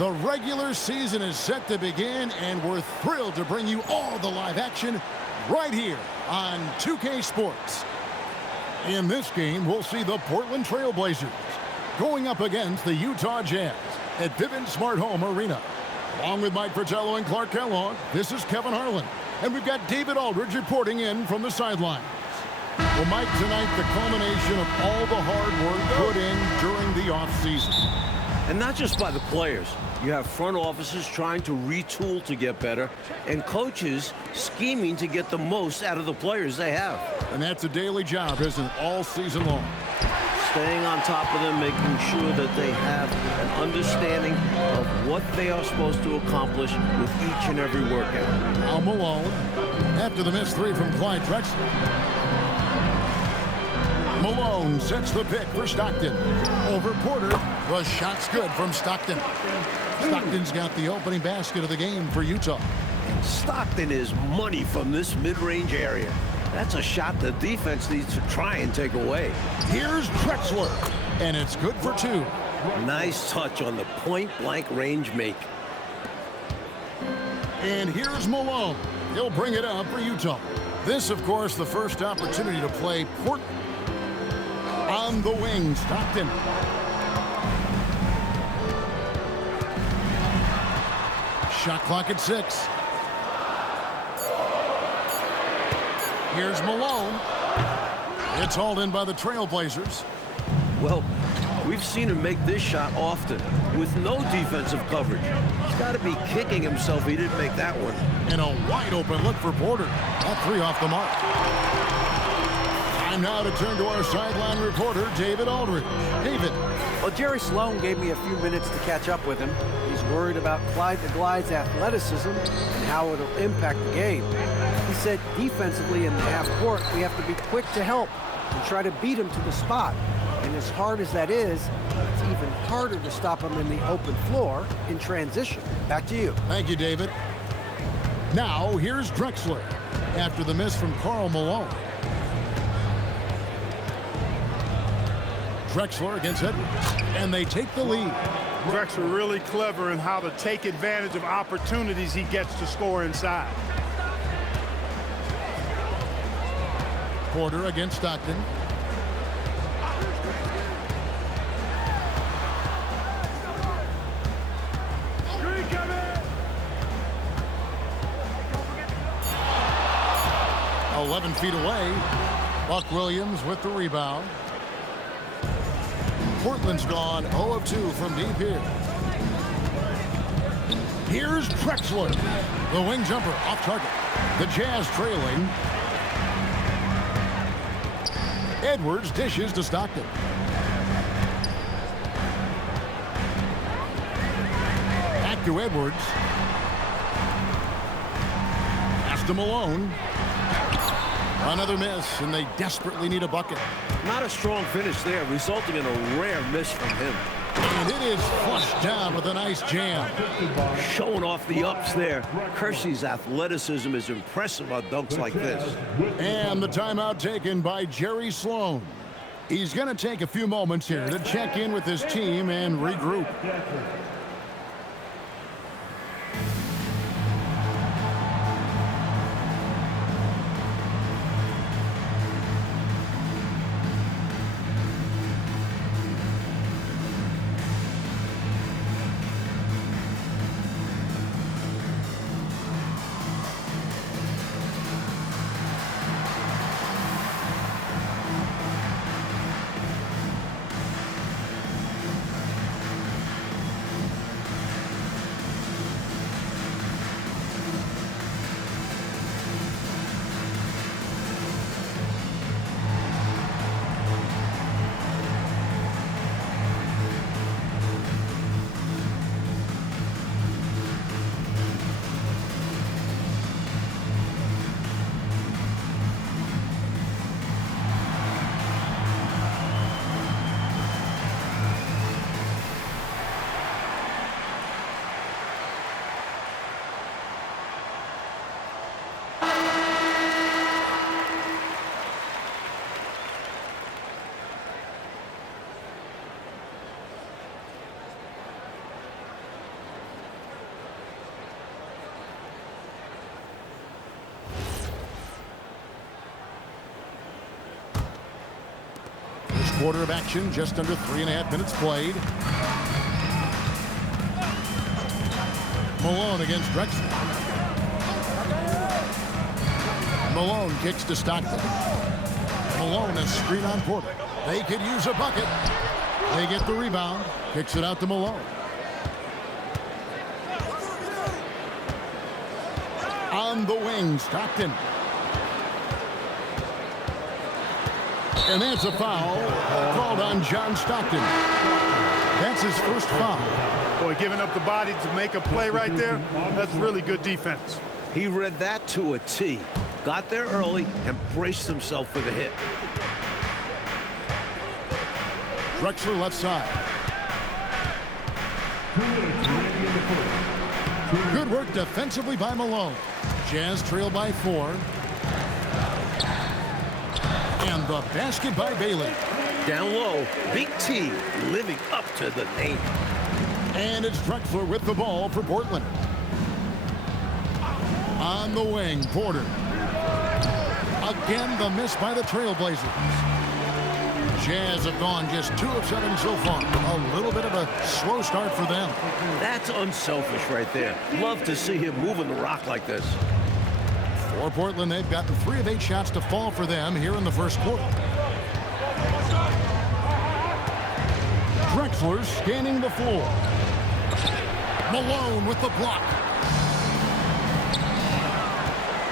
The regular season is set to begin, and we're thrilled to bring you all the live action right here on 2K Sports. In this game, we'll see the Portland Trail Blazers going up against the Utah Jazz at Vivint Smart Home Arena. Along with Mike Fratello and Clark Kellogg, this is Kevin Harlan. And we've got David Aldridge reporting in from the sidelines. Well, Mike, tonight, the culmination of all the hard work put in during the offseason. And not just by the players. You have front offices trying to retool to get better, and coaches scheming to get the most out of the players they have. And that's a daily job, isn't it, all season long? Staying on top of them, making sure that they have an understanding of what they are supposed to accomplish with each and every workout. Now Malone, after the missed three from Clyde Drexler. Malone sets the pick for Stockton. Over Porter. The shot's good from Stockton. Stockton's got the opening basket of the game for Utah. And Stockton is money from this mid-range area. That's a shot the defense needs to try and take away. Here's Drexler, and it's good for two. Nice touch on the point-blank range make. And here's Malone. He'll bring it up for Utah. This, of course, the first opportunity to play Portland. On the wing, Stockton. Shot clock at 6. Here's Malone. It's hauled in by the Trailblazers. Well, we've seen him make this shot often with no defensive coverage. He's got to be kicking himself he didn't make that one. And a wide open look for Porter. That three off the mark. Time now to turn to our sideline reporter, David Aldridge. David. Well, Jerry Sloan gave me a few minutes to catch up with him. He's worried about Clyde the Glide's athleticism and how it'll impact the game. He said defensively in the half court, we have to be quick to help and try to beat him to the spot. And as hard as that is, it's even harder to stop him in the open floor in transition. Back to you. Thank you, David. Now, here's Drexler after the miss from Karl Malone. Drexler against Edwards, and they take the lead. Drexler really clever in how to take advantage of opportunities he gets to score inside. Porter against Stockton. Oh, 11 feet away. Buck Williams with the rebound. Portland's gone 0 of 2 from deep here. Here's Drexler. The wing jumper off target. The Jazz trailing. Edwards dishes to Stockton. Back to Edwards. Pass to Malone. Another miss, and they desperately need a bucket. Not a strong finish there, resulting in a rare miss from him. And it is flushed down with a nice jam. Showing off the ups there. Kersey's athleticism is impressive on dunks like this. And the timeout taken by Jerry Sloan. He's going to take a few moments here to check in with his team and regroup. quarter of action, just under 3.5 minutes played. Malone against Drexler. Malone kicks to Stockton. Malone a screen on Porter. They could use a bucket. They get the rebound. Kicks it out to Malone. On the wing, Stockton. And that's a foul called on John Stockton. That's his first foul. Boy, giving up the body to make a play right there, that's really good defense. He read that to a T. Got there early and braced himself for the hit. Drexler left side. Good work defensively by Malone. Jazz trail by 4. And the basket by Bailey. Down low, Big T living up to the name. And it's Drexler with the ball for Portland. On the wing, Porter. Again, the miss by the Trailblazers. Jazz have gone just 2 of 7 so far. A little bit of a slow start for them. That's unselfish right there. Love to see him moving the rock like this. For Portland, they've gotten 3 of 8 shots to fall for them here in the first quarter. Drexler scanning the floor. Malone with the block.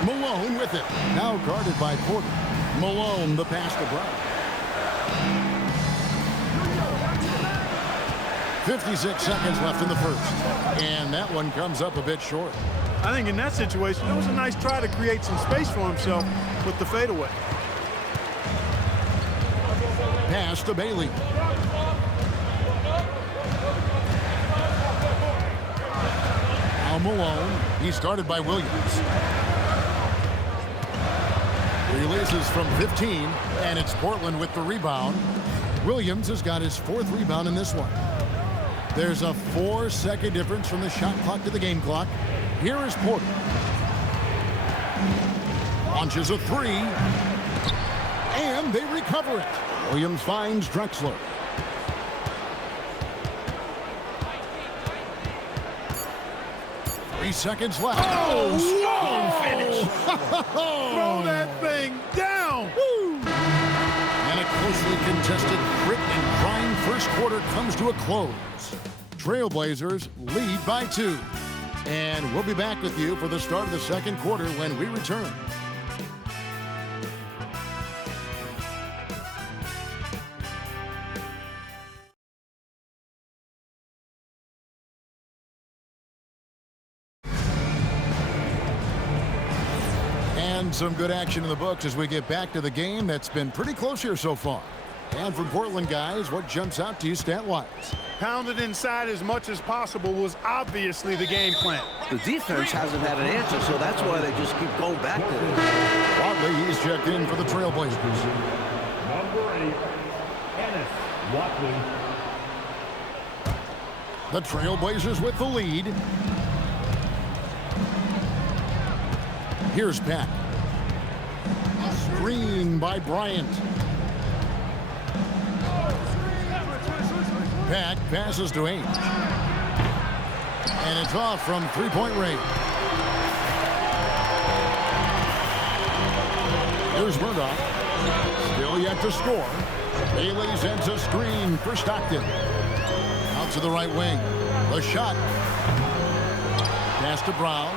Malone with it. Now guarded by Porter. Malone the pass to Brown. 56 seconds left in the first. And that one comes up a bit short. I think in that situation, it was a nice try to create some space for himself with the fadeaway. Pass to Bailey. Now Malone. He's started by Williams. Releases from 15, and it's Portland with the rebound. Williams has got his 4th rebound in this one. There's a 4-second difference from the shot clock to the game clock. Here is Porter. Launches a 3. And they recover it. Williams finds Drexler. Three seconds left. Oh, strong finish. Throw that thing down. Woo. And a closely contested grit and grind first quarter comes to a close. Trailblazers lead by 2. And we'll be back with you for the start of the second quarter when we return. And some good action in the books as we get back to the game that's been pretty close here so far. And from Portland, guys, what jumps out to you stat-wise? Pounded inside as much as possible was obviously the game plan. The defense hasn't had an answer, so that's why they just keep going back to it. Watley, he's checked in for the Trailblazers. Number 8, Ennis Watley. The Trailblazers with the lead. Here's Pat. Screen by Bryant. Pack passes to Ainge. And it's off from three-point range. Here's Murdoch. Still yet to score. Bailey sends a screen for Stockton. Out to the right wing. The shot. Pass to Brown.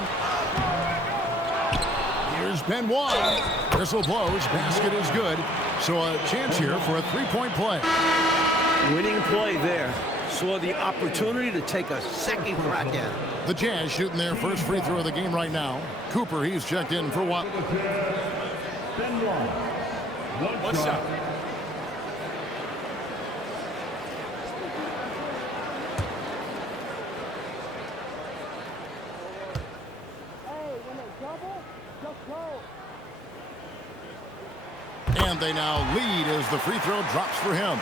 Here's Benoit. Whistle blows. Basket is good. So a chance here for a three-point play. Winning play there. Saw the opportunity to take a second crack at it. The Jazz shooting their first free throw of the game right now. Cooper, he's checked in for what? What's up? And they now lead as the free throw drops for him.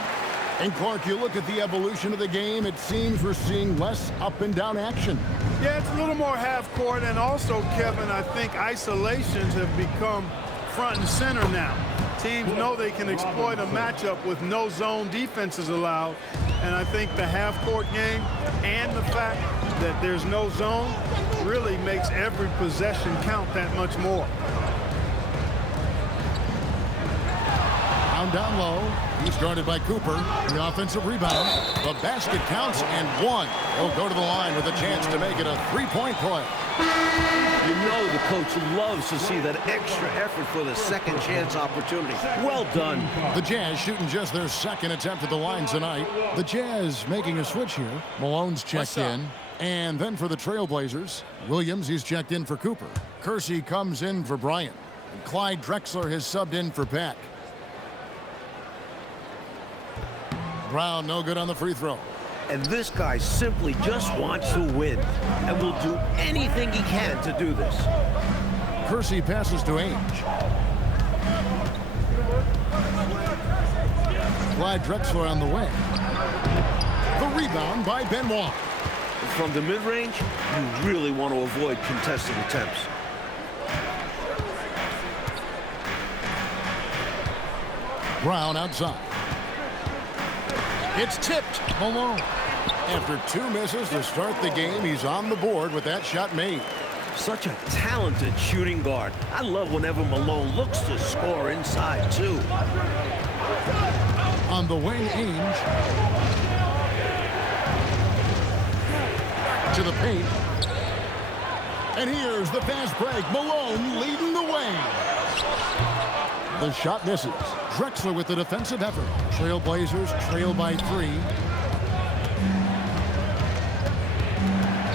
And Clark, you look at the evolution of the game, it seems we're seeing less up and down action. Yeah, it's a little more half court, and also, Kevin, I think isolations have become front and center now. Teams know they can exploit a matchup with no zone defenses allowed. And I think the half-court game and the fact that there's no zone really makes every possession count that much more. Down low. He's guarded by Cooper. The offensive rebound. The basket counts and one. He'll go to the line with a chance to make it a three-point play. You know the coach loves to see that extra effort for the second chance opportunity. Well done. The Jazz shooting just their second attempt at the line tonight. The Jazz making a switch here. Malone's checked in. And then for the Trailblazers, Williams, he's checked in for Cooper. Kersey comes in for Bryant. And Clyde Drexler has subbed in for Peck. Brown, no good on the free throw. And this guy simply just wants to win and will do anything he can to do this. Kersey passes to Ainge. Clyde Drexler on the wing. The rebound by Benoit. From the mid-range, you really want to avoid contested attempts. Brown outside. It's tipped. Malone. After two misses to start the game, he's on the board with that shot made. Such a talented shooting guard. I love whenever Malone looks to score inside, too. On the wing, Ainge. To the paint. And here's the fast break. Malone leading the way. The shot misses. Drexler with the defensive effort. Trailblazers trail by 3.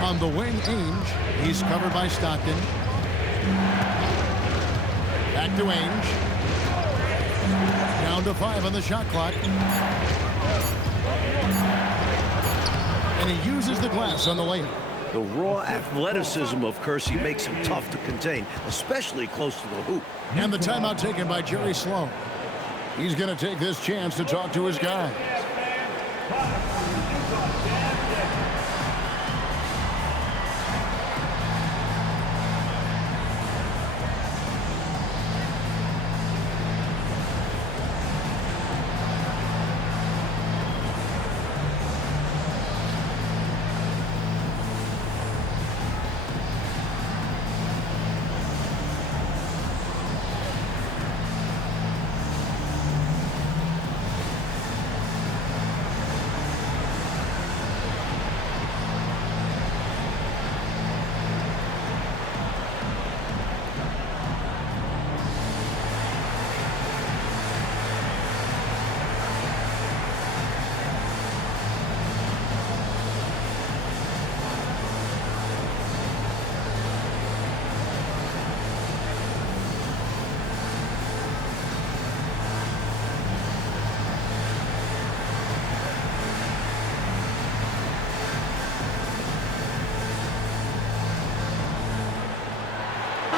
On the wing, Ainge. He's covered by Stockton. Back to Ainge. Down to 5 on the shot clock. And he uses the glass on the layup. The raw athleticism of Kersey makes him tough to contain, especially close to the hoop. And the timeout taken by Jerry Sloan. He's going to take this chance to talk to his guys.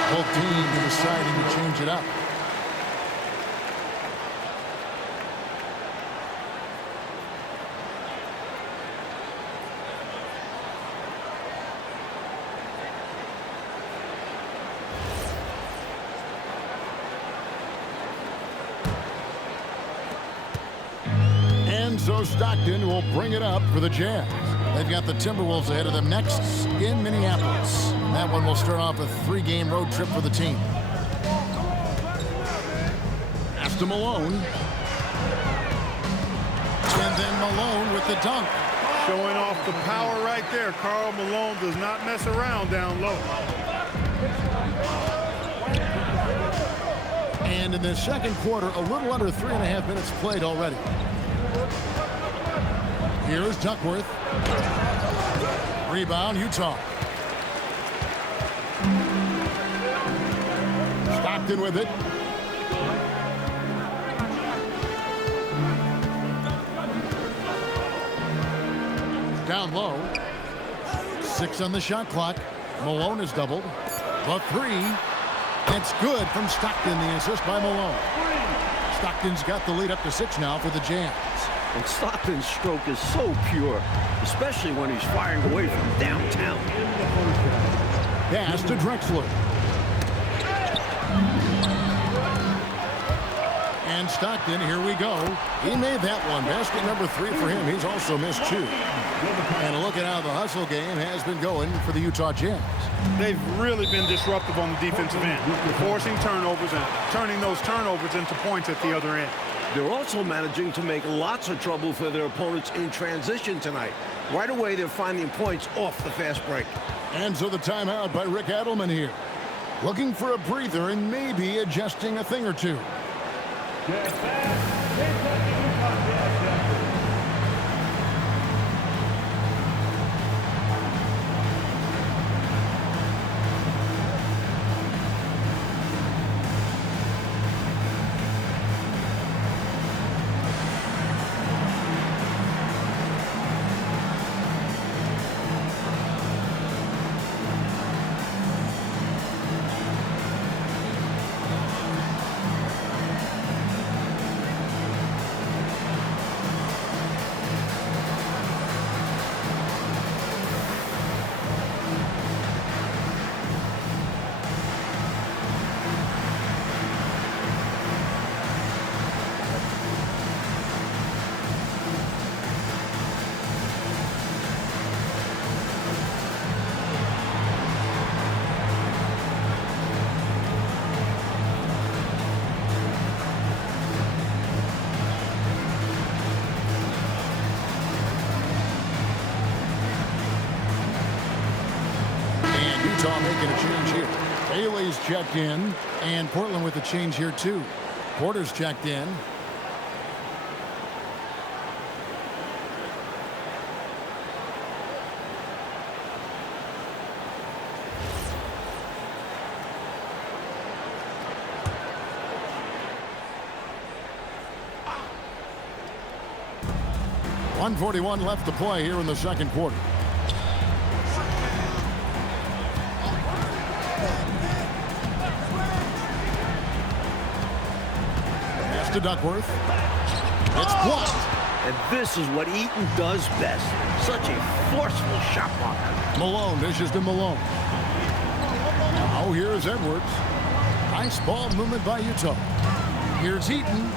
Both teams deciding to change it up. And so Stockton will bring it up for the Jazz. They've got the Timberwolves ahead of them next in Minneapolis. That one will start off a 3-game road trip for the team. Pass to Malone. And then Malone with the dunk. Showing off the power right there. Karl Malone does not mess around down low. And in the second quarter, a little under 3.5 minutes played already. Here's Duckworth. Rebound, Utah. Stockton with it. Down low. 6 on the shot clock. Malone is doubled. The 3. It's good from Stockton. The assist by Malone. Stockton's got the lead up to 6 now for the Jazz. And Stockton's stroke is so pure, especially when he's firing away from downtown. Pass to Drexler. And Stockton, here we go. He made that one. Basket number 3 for him. He's also missed 2. And look at how the hustle game has been going for the Utah Jazz. They've really been disruptive on the defensive end, forcing turnovers and turning those turnovers into points at the other end. They're also managing to make lots of trouble for their opponents in transition tonight. Right away, they're finding points off the fast break. And so the timeout by Rick Adelman here. Looking for a breather and maybe adjusting a thing or two. Utah making a change here. Bailey's checked in, and Portland with a change here too. Porter's checked in. .141 left to play here in the second quarter. To Duckworth. It's blocked. And this is what Eaton does best. Such a forceful shot blocker. Malone dishes to Malone. Now here's Edwards. Nice ball movement by Utah. Here's Eaton.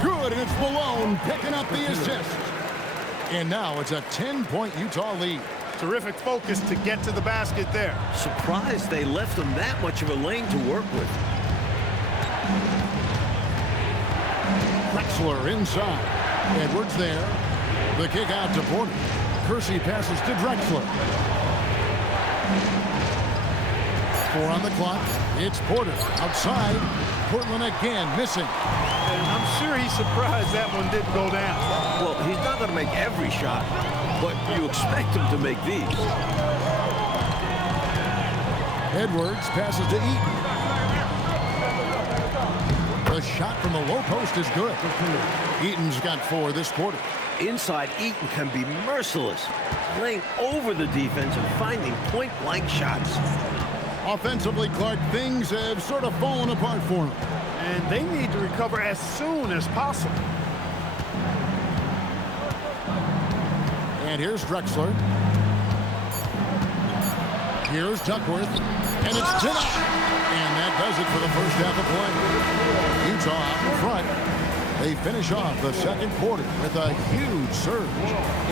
Good, and it's Malone picking up the assist. And now it's a 10-point Utah lead. Terrific focus to get to the basket there. Surprised they left him that much of a lane to work with. Drexler inside. Edwards there. The kick out to Porter. Kersey passes to Drexler. 4 on the clock. It's Porter outside. Portland again missing. And I'm sure he's surprised that one didn't go down. Well, he's not going to make every shot, but you expect him to make these. Edwards passes to Eaton. The shot from the low post is good. Eaton's got 4 this quarter. Inside, Eaton can be merciless, playing over the defense and finding point-blank shots. Offensively, Clark, things have sort of fallen apart for him. And they need to recover as soon as possible. And here's Drexler. Here's Duckworth. And it's denied. And that does it for the first half of play. Utah out in front. They finish off the second quarter with a huge surge.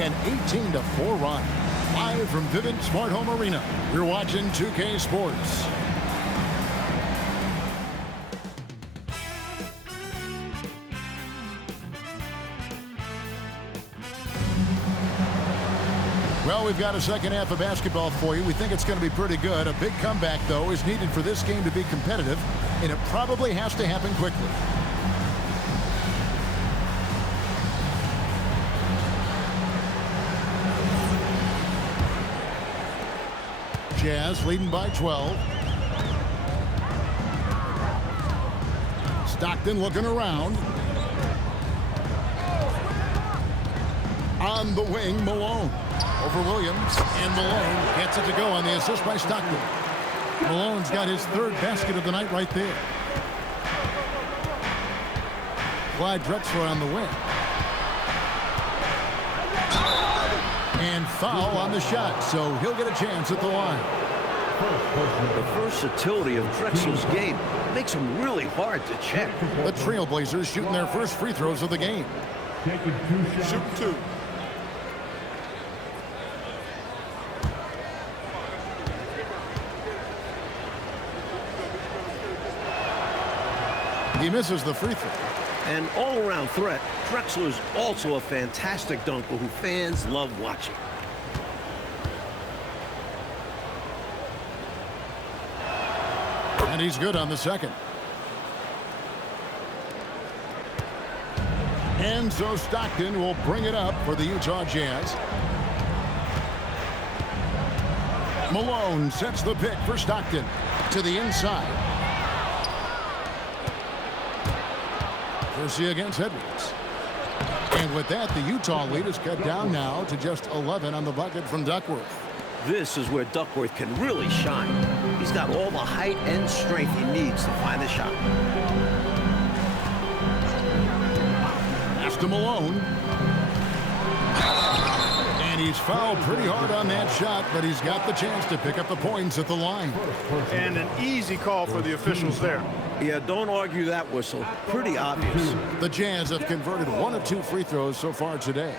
An 18-4 run. Live from Vivint Smart Home Arena, you're watching 2K Sports. Well, we've got a second half of basketball for you. We think it's going to be pretty good. A big comeback, though, is needed for this game to be competitive, and it probably has to happen quickly. Jazz leading by 12. Stockton looking around. On the wing, Malone. Over Williams, and Malone gets it to go on the assist by Stockton. Malone's got his 3rd basket of the night right there. Clyde Drexler on the wing. And foul on the shot, so he'll get a chance at the line. The versatility of Drexler's game makes him really hard to check. The Trailblazers shooting their first free throws of the game. Taking 2 shots. Shoot 2. He misses the free throw. An all-around threat, Drexler's also a fantastic dunker who fans love watching. And he's good on the second. And so Stockton will bring it up for the Utah Jazz. Malone sets the pick for Stockton to the inside. Kersey against Edwards. And with that, the Utah lead is cut down now to just 11 on the bucket from Duckworth. This is where Duckworth can really shine. He's got all the height and strength he needs to find the shot. Pass to Malone. And he's fouled pretty hard on that shot, but he's got the chance to pick up the points at the line. And an easy call for the officials there. Yeah, don't argue that whistle. Pretty obvious. The Jazz have converted 1 of 2 free throws so far today.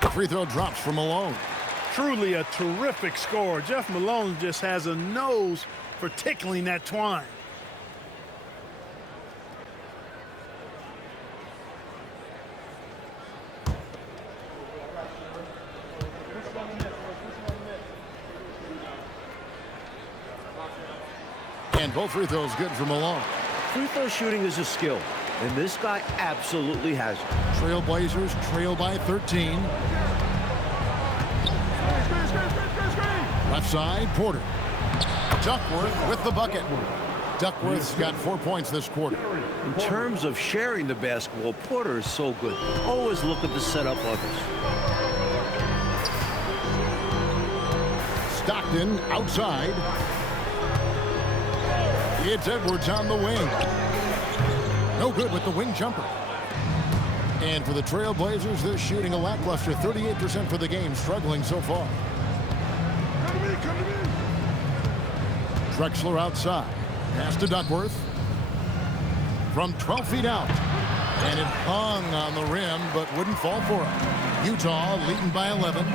The free throw drops for Malone. Truly a terrific score. Jeff Malone just has a nose for tickling that twine. And both free throws good for Malone. Free throw shooting is a skill, and this guy absolutely has it. Trailblazers trail by 13. Left side, Porter. Duckworth with the bucket. Duckworth's got 4 points this quarter. In terms of sharing the basketball, Porter is so good. Always looking to set up others. Stockton outside. It's Edwards on the wing. No good with the wing jumper. And for the Trailblazers, they're shooting a lackluster 38% for the game, struggling so far. Drexler outside. Pass to Duckworth. From 12 feet out. And it hung on the rim, but wouldn't fall for him. Utah leading by 11.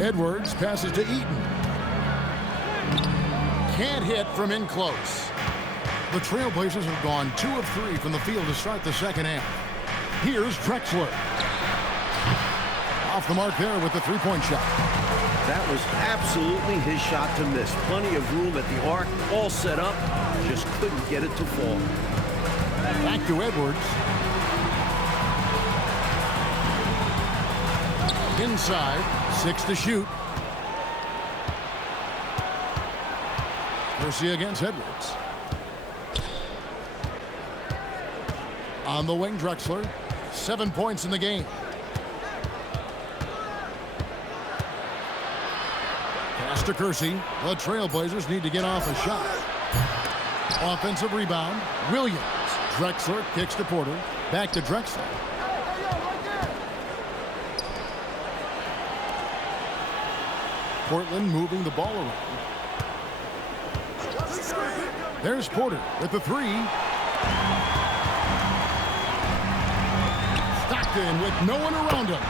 Edwards passes to Eaton. Can't hit from in close. The Trailblazers have gone 2 of 3 from the field to start the second half. Here's Drexler. Off the mark there with the three-point shot. That was absolutely his shot to miss. Plenty of room at the arc, all set up, just couldn't get it to fall. Back to Edwards. Inside, 6 to shoot. Kersey against Edwards. On the wing, Drexler. 7 points in the game. Pass to Kersey. The Trailblazers need to get off a shot. Offensive rebound. Williams. Drexler kicks to Porter. Back to Drexler. Portland moving the ball around. There's Porter with the three. Stockton with no one around him.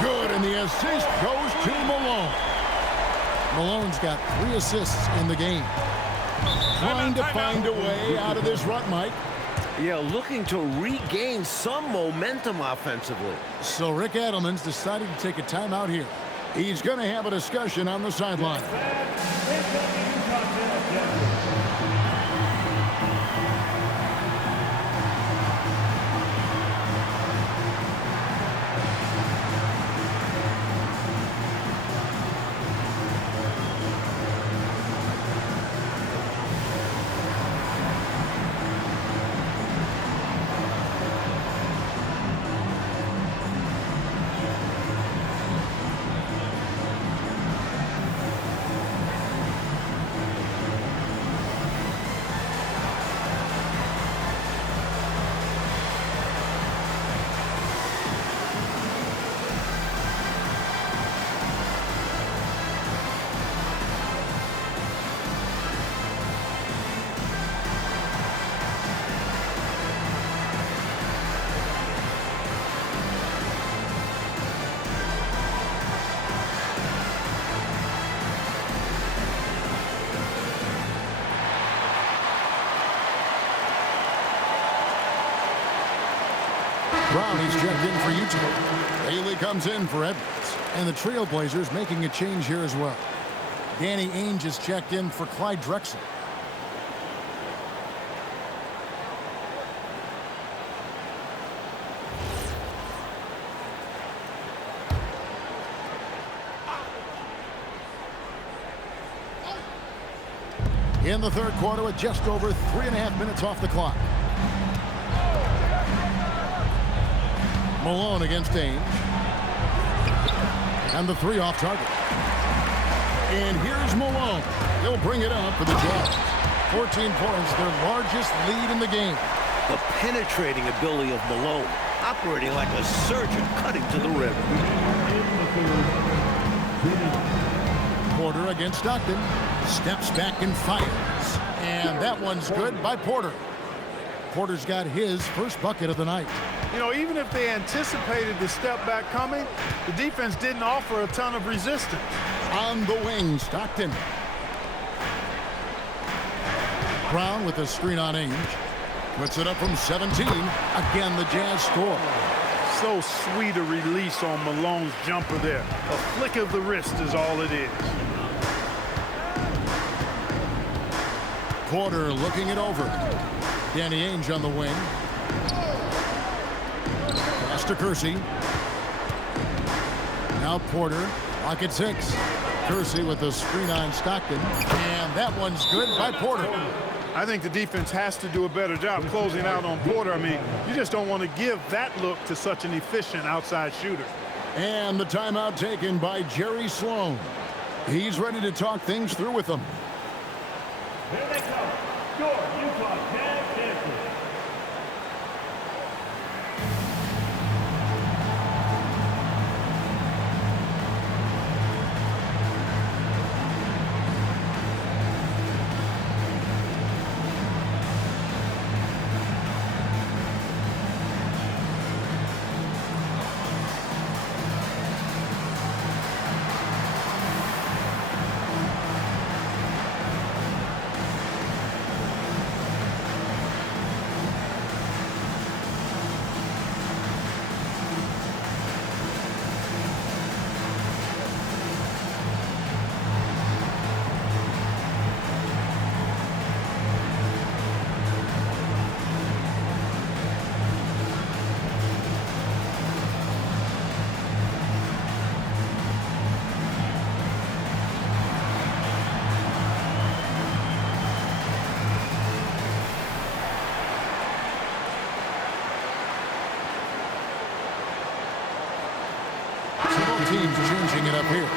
Good, and the assist goes to Malone. Malone's got 3 assists in the game. Trying to find a way out of this rut, Mike. Yeah, looking to regain some momentum offensively. So Rick Adelman's decided to take a timeout here. He's going to have a discussion on the sideline. Brownie's checked in for Utah. Bailey comes in for Edwards. And the Trailblazers making a change here as well. Danny Ainge is checked in for Clyde Drexel. In the third quarter with just over 3.5 minutes off the clock. Malone against Ainge. And the three off target. And here's Malone. He'll bring it up for the Jazz. 14 points, their largest lead in the game. The penetrating ability of Malone, operating like a surgeon cutting to the rim. Porter against Stockton. Steps back and fires. And that one's good by Porter. Porter's got his first bucket of the night. You know, even if they anticipated the step back coming, the defense didn't offer a ton of resistance. On the wing, Stockton. Brown with a screen on Ainge. Puts it up from 17. Again, the Jazz score. So sweet a release on Malone's jumper there. A flick of the wrist is all it is. Porter looking it over. Danny Ainge on the wing. Pass to Kersey. Now Porter. Pocket 6. Kersey with the screen on Stockton. And that one's good by Porter. I think the defense has to do a better job closing out on Porter. I mean, you just don't want to give that look to such an efficient outside shooter. And the timeout taken by Jerry Sloan. He's ready to talk things through with them. Here they come. Your Utah Jazz Dancers. Teams changing it up here.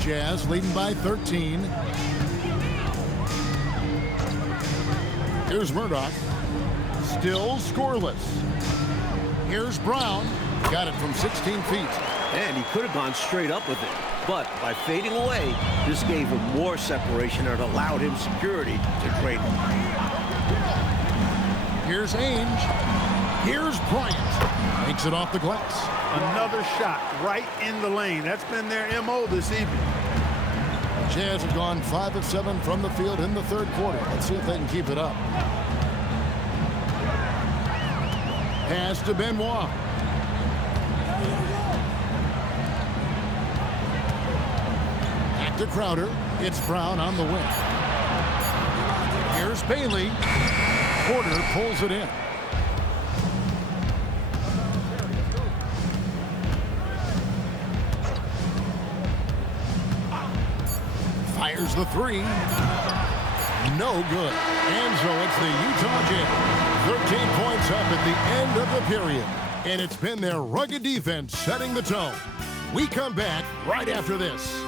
Jazz leading by 13. Here's Murdoch. Still scoreless. Here's Brown. Got it from 16 feet. And he could have gone straight up with it. But by fading away, this gave him more separation and allowed him security to trade him. Here's Ainge. Here's Bryant. Makes it off the glass. Another shot right in the lane. That's been their MO this evening. Jazz have gone 5 of 7 from the field in the third quarter. Let's see if they can keep it up. Pass to Benoit. Back to Crowder. It's Brown on the wing. Here's Bailey. Porter pulls it in. Fires the three. No good. And so it's the Utah Jazz. 13 points up at the end of the period. And it's been their rugged defense setting the tone. We come back right after this.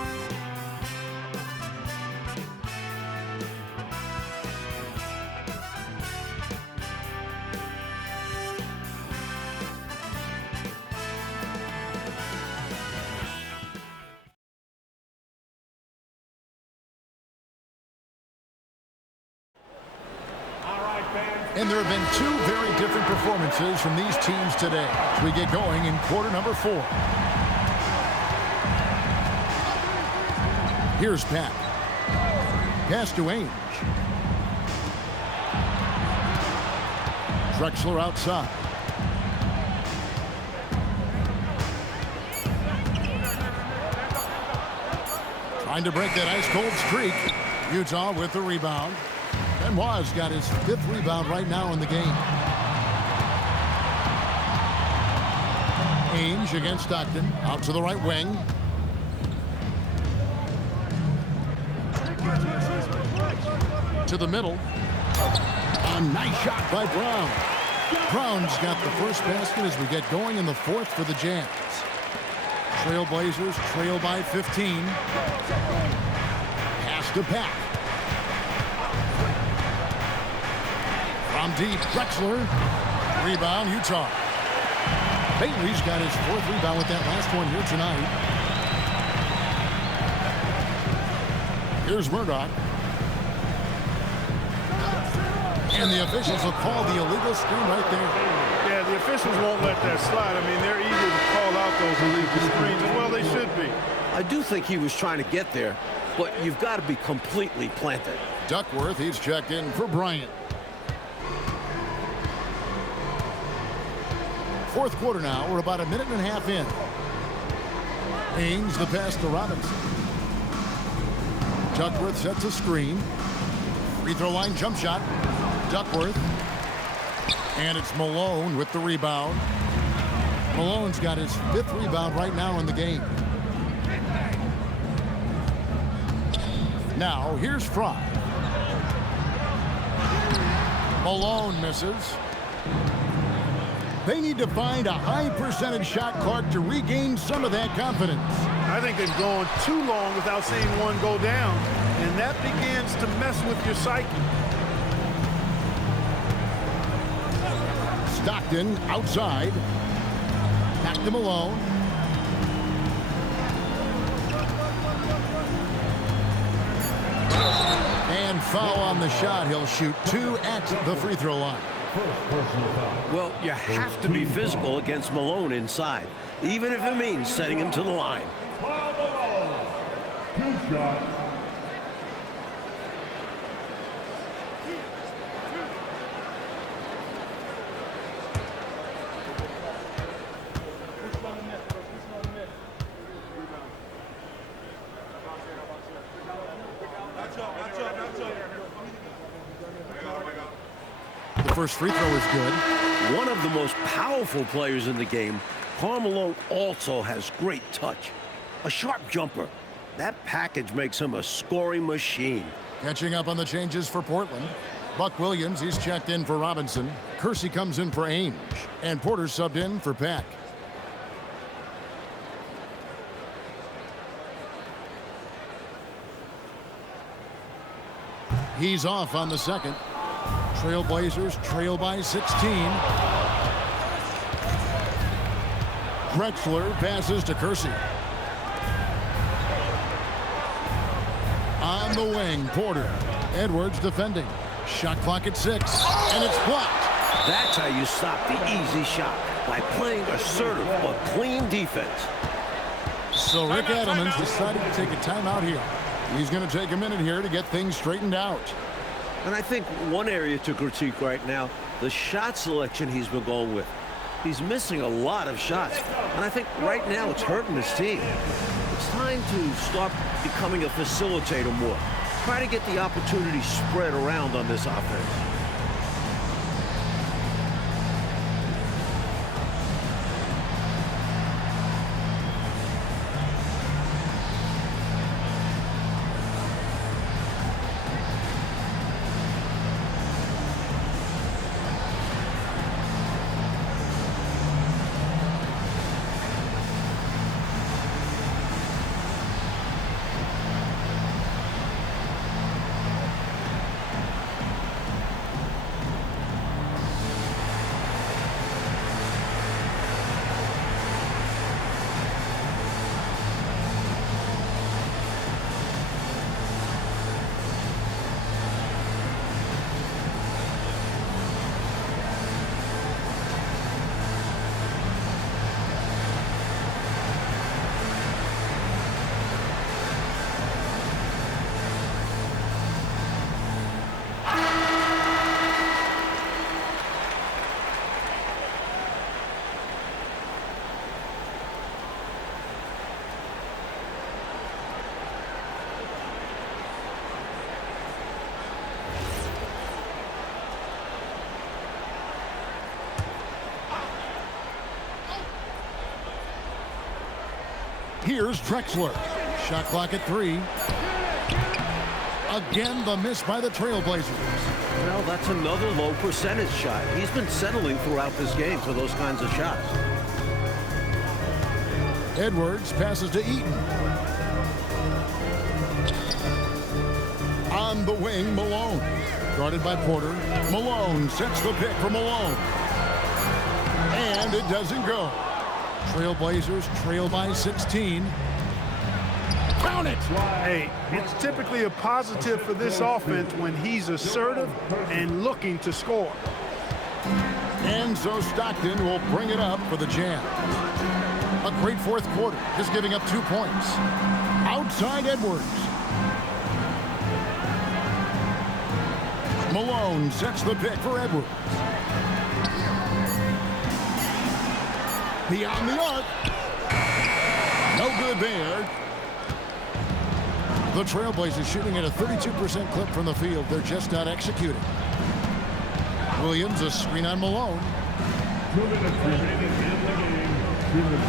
And there have been two very different performances from these teams today as we get going in quarter number 4. Here's Pat. Pass to Ainge. Drexler outside. Trying to break that ice-cold streak. Utah with the rebound. Benoit's got his 5th rebound right now in the game. Ainge against Stockton. Out to the right wing. To the middle. A nice shot by Brown. Brown's got the first basket as we get going in the 4th for the Jazz. Trailblazers trail by 15. Pass to Pat. From deep, Drexler. Rebound, Utah. Bailey's got his 4th rebound with that last one here tonight. Here's Murdoch. And the officials will call the illegal screen right there. Yeah, the officials won't let that slide. I mean, they're eager to call out those illegal screens, and well, they should be. I do think he was trying to get there, but you've got to be completely planted. Duckworth, he's checked in for Bryant. 4th quarter now. We're about a minute and a half in. Ainge the pass to Robinson. Duckworth sets a screen. Free throw line jump shot. Duckworth. And it's Malone with the rebound. Malone's got his 5th rebound right now in the game. Now, here's Fry. Malone misses. They need to find a high percentage shot clock to regain some of that confidence. I think they've gone too long without seeing one go down, and that begins to mess with your psyche. Stockton outside. Back to Malone. And foul on the shot. He'll shoot 2 at the free throw line. Well, you have to be physical against Malone inside, even if it means setting him to the line. Two shots. The first free throw is good. One of the most powerful players in the game, Malone also has great touch. A sharp jumper. That package makes him a scoring machine. Catching up on the changes for Portland. Buck Williams, he's checked in for Robinson. Kersey comes in for Ainge. And Porter subbed in for Peck. He's off on the second. Trailblazers trail by 16. Drexler passes to Kersey. On the wing, Porter. Edwards defending. Shot clock at 6, and it's blocked. That's how you stop the easy shot, by playing assertive but clean defense. So Rick Adelman's decided to take a timeout here. He's going to take a minute here to get things straightened out. And I think one area to critique right now, the shot selection he's been going with. He's missing a lot of shots, and I think right now it's hurting his team. It's time to start becoming a facilitator more. Try to get the opportunity spread around on this offense. Here's Drexler. Shot clock at 3. Again, the miss by the Trailblazers. Well, that's another low percentage shot. He's been settling throughout this game for those kinds of shots. Edwards passes to Eaton. On the wing, Malone. Guarded by Porter. Malone sets the pick for Malone. And it doesn't go. Trailblazers trail by 16. Count it! Hey, it's typically a positive for this offense when he's assertive and looking to score. And so Stockton will bring it up for the Jazz. A great fourth quarter, just giving up 2 points. Outside Edwards. Malone sets the pick for Edwards. Beyond the arc. No good there. The Trailblazers shooting at a 32% clip from the field. They're just not executing. Williams, a screen on Malone.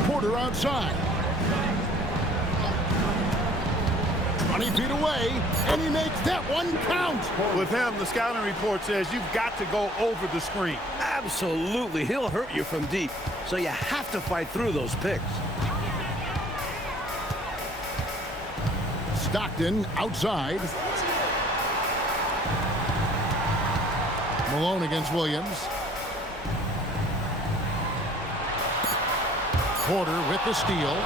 Porter outside. 20 feet away, and he makes that one count. With him, the scouting report says you've got to go over the screen. Absolutely. He'll hurt you from deep, so you have to fight through those picks. Stockton outside. Malone against Williams. Porter with the steal.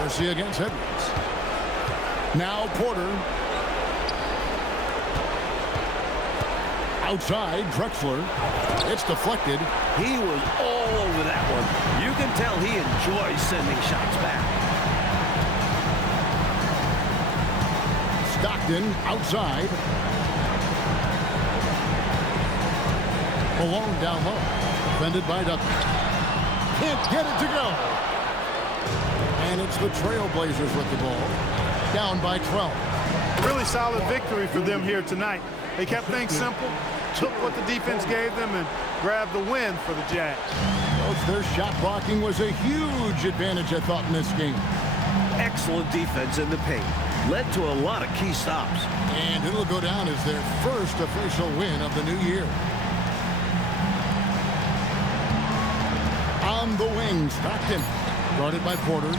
Garcia against Edwards. Now Porter. Outside, Drexler. It's deflected. He was all over that one. You can tell he enjoys sending shots back. Stockton outside. Malone down low. Defended by Douglas. Can't get it to go. And it's the Trailblazers with the ball. Down by 12. Really solid victory for them here tonight. They kept things simple, took what the defense gave them, and grabbed the win for the Jazz. Coach, their shot blocking was a huge advantage, I thought, in this game. Excellent defense in the paint. Led to a lot of key stops. And it'll go down as their first official win of the new year. On the wing, Stockton. Guarded by Porter.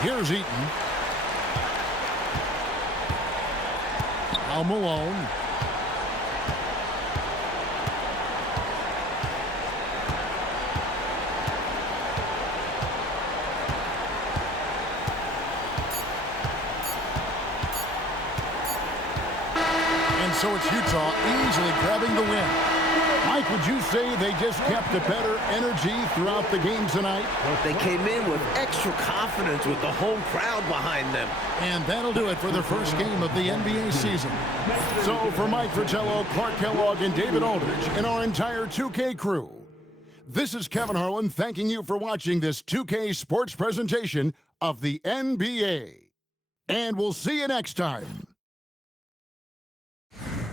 Here's Eaton. Now Malone. And so it's Utah easily grabbing the win. Mike, would you say they just kept a better energy throughout the game tonight? They came in with extra confidence with the home crowd behind them. And that'll do it for the first game of the NBA season. So for Mike Fratello, Clark Kellogg, and David Aldridge, and our entire 2K crew, this is Kevin Harlan thanking you for watching this 2K sports presentation of the NBA. And we'll see you next time.